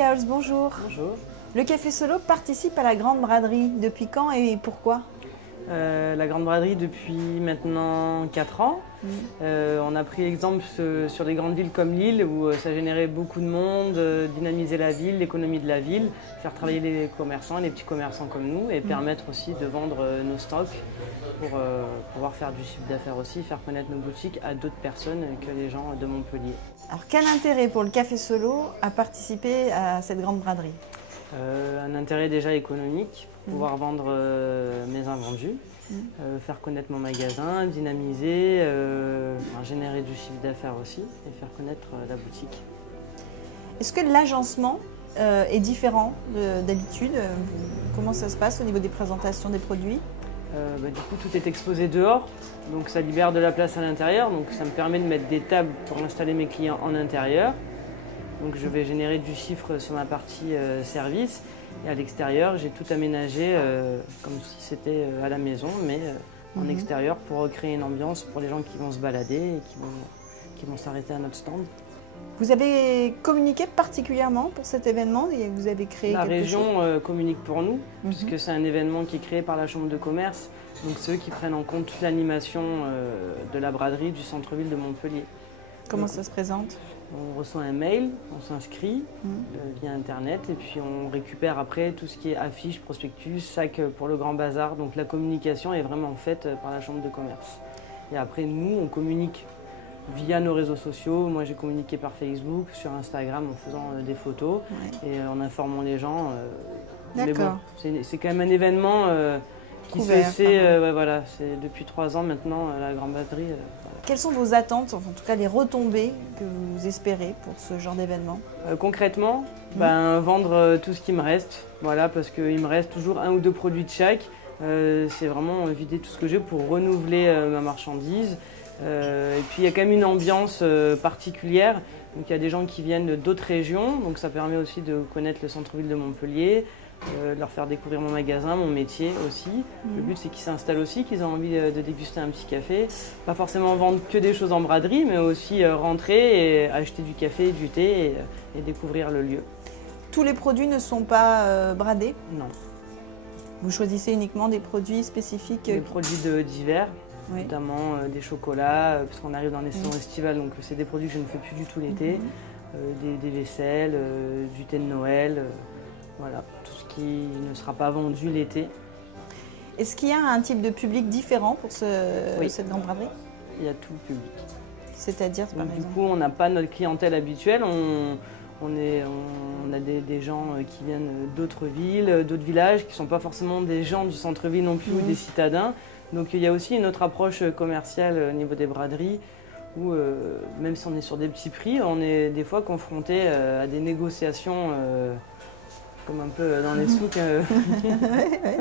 Kaols, bonjour. Bonjour. Le Café Solo participe à la Grande Braderie. Depuis quand et pourquoi? La Grande Braderie depuis maintenant 4 ans. On a pris exemple sur les grandes villes comme Lille où ça générait beaucoup de monde, dynamiser la ville, l'économie de la ville, faire travailler les commerçants, les petits commerçants comme nous et permettre aussi de vendre nos stocks pour pouvoir faire du chiffre d'affaires aussi, faire connaître nos boutiques à d'autres personnes que les gens de Montpellier. Alors quel intérêt pour le Café Solo à participer à cette Grande Braderie? Un intérêt déjà économique, pouvoir vendre mes invendus, faire connaître mon magasin, dynamiser, générer du chiffre d'affaires aussi et faire connaître la boutique. Est-ce que l'agencement est différent d'habitude? Comment ça se passe au niveau des présentations des produits? Du coup, tout est exposé dehors, donc ça libère de la place à l'intérieur, donc ça me permet de mettre des tables pour installer mes clients en intérieur. Donc je vais générer du chiffre sur ma partie service et à l'extérieur j'ai tout aménagé comme si c'était à la maison mais en extérieur pour recréer une ambiance pour les gens qui vont se balader et qui vont s'arrêter à notre stand. Vous avez communiqué particulièrement pour cet événement et vous avez créé La quelque chose? région communique pour nous puisque c'est un événement qui est créé par la Chambre de commerce, donc c'est eux qui prennent en compte toute l'animation de la braderie du centre-ville de Montpellier. Comment ça se présente? On reçoit un mail, on s'inscrit via internet et puis on récupère après tout ce qui est affiches, prospectus, sacs pour le grand bazar. Donc la communication est vraiment faite par la Chambre de commerce. Et après nous, on communique via nos réseaux sociaux. Moi j'ai communiqué par Facebook, sur Instagram en faisant des photos et en informant les gens. D'accord. Bon, c'est quand même un événement qui se sait, voilà, c'est depuis 3 ans maintenant la Grande Braderie. Quelles sont vos attentes, enfin, en tout cas les retombées que vous espérez pour ce genre d'événement? Concrètement, vendre tout ce qui me reste, voilà, parce qu'il me reste toujours 1 ou 2 produits de chaque. C'est vraiment vider tout ce que j'ai pour renouveler ma marchandise. Et puis il y a quand même une ambiance particulière. Donc il y a des gens qui viennent d'autres régions, donc ça permet aussi de connaître le centre-ville de Montpellier. Leur faire découvrir mon magasin, mon métier aussi. Le but c'est qu'ils s'installent aussi, qu'ils aient envie de déguster un petit café. Pas forcément vendre que des choses en braderie, mais aussi rentrer et acheter du café et du thé et découvrir le lieu. Tous les produits ne sont pas bradés? Non. Vous choisissez uniquement des produits spécifiques? Des produits d'hiver, notamment des chocolats, parce qu'on arrive dans les saisons estivales, donc c'est des produits que je ne fais plus du tout l'été. Des vaisselles, du thé de Noël. Voilà, tout ce qui ne sera pas vendu l'été. Est-ce qu'il y a un type de public différent pour cette grande braderie? Il y a tout le public. C'est-à-dire, par exemple? Du coup, on n'a pas notre clientèle habituelle. On a des gens qui viennent d'autres villes, d'autres villages, qui ne sont pas forcément des gens du centre-ville non plus ou des citadins. Donc il y a aussi une autre approche commerciale au niveau des braderies, où même si on est sur des petits prix, on est des fois confronté à des négociations comme un peu dans les souks.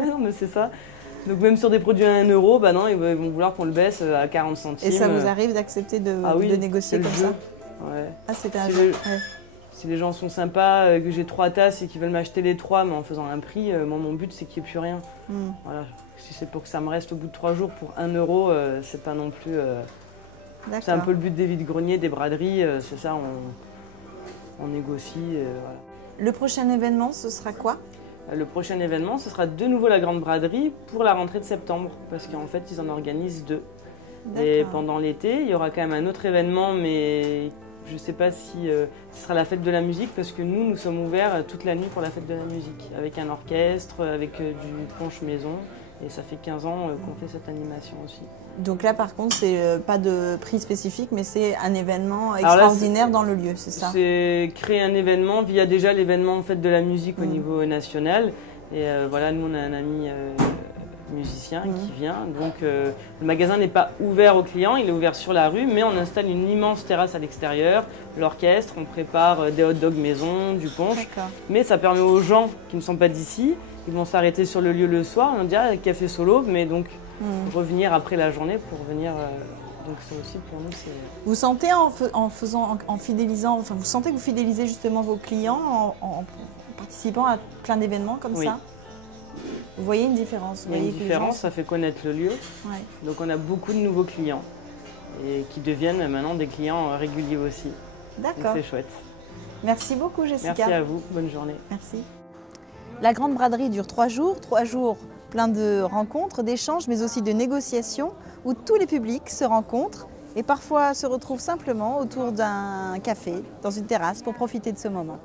Non, mais c'est ça. Donc même sur des produits à 1 euro, non, ils vont vouloir qu'on le baisse à 40 centimes. Et ça vous arrive d'accepter de négocier comme ça? Ouais. Ah, c'est un jeu. Si les gens sont sympas, que j'ai 3 tasses et qu'ils veulent m'acheter les 3, mais en faisant un prix, moi mon but c'est qu'il n'y ait plus rien. Voilà. Si c'est pour que ça me reste au bout de 3 jours pour 1 euro, c'est pas non plus. C'est un peu le but des vides-greniers, des braderies, c'est ça, on négocie. Voilà. Le prochain événement, ce sera quoi? Le prochain événement, ce sera de nouveau la Grande Braderie pour la rentrée de septembre, parce qu'en fait, ils en organisent 2. Et pendant l'été, il y aura quand même un autre événement, mais je ne sais pas si ce sera la fête de la musique, parce que nous sommes ouverts toute la nuit pour la fête de la musique, avec un orchestre, avec du punch maison. Et ça fait 15 ans qu'on fait cette animation aussi. Donc là, par contre, c'est pas de prix spécifique, mais c'est un événement extraordinaire là, dans le lieu, c'est ça? C'est créer un événement via déjà l'événement Fête de la musique au niveau national. Et voilà, nous, on a un ami musicien qui vient. Donc le magasin n'est pas ouvert aux clients, il est ouvert sur la rue, mais on installe une immense terrasse à l'extérieur. L'orchestre, on prépare des hot dogs maison, du punch. Mais ça permet aux gens qui ne sont pas d'ici, ils vont s'arrêter sur le lieu le soir, on dirait Café Solo, mais donc revenir après la journée pour venir. Donc c'est aussi pour nous. Vous sentez en fidélisant, enfin vous sentez que vous fidélisez justement vos clients en participant à plein d'événements comme ça? Vous voyez une différence? Il y a une différence, ça fait connaître le lieu. Donc on a beaucoup de nouveaux clients et qui deviennent maintenant des clients réguliers aussi. D'accord. C'est chouette. Merci beaucoup, Jessica. Merci à vous, bonne journée. Merci. La Grande Braderie dure 3 jours plein de rencontres, d'échanges, mais aussi de négociations, où tous les publics se rencontrent et parfois se retrouvent simplement autour d'un café, dans une terrasse, pour profiter de ce moment.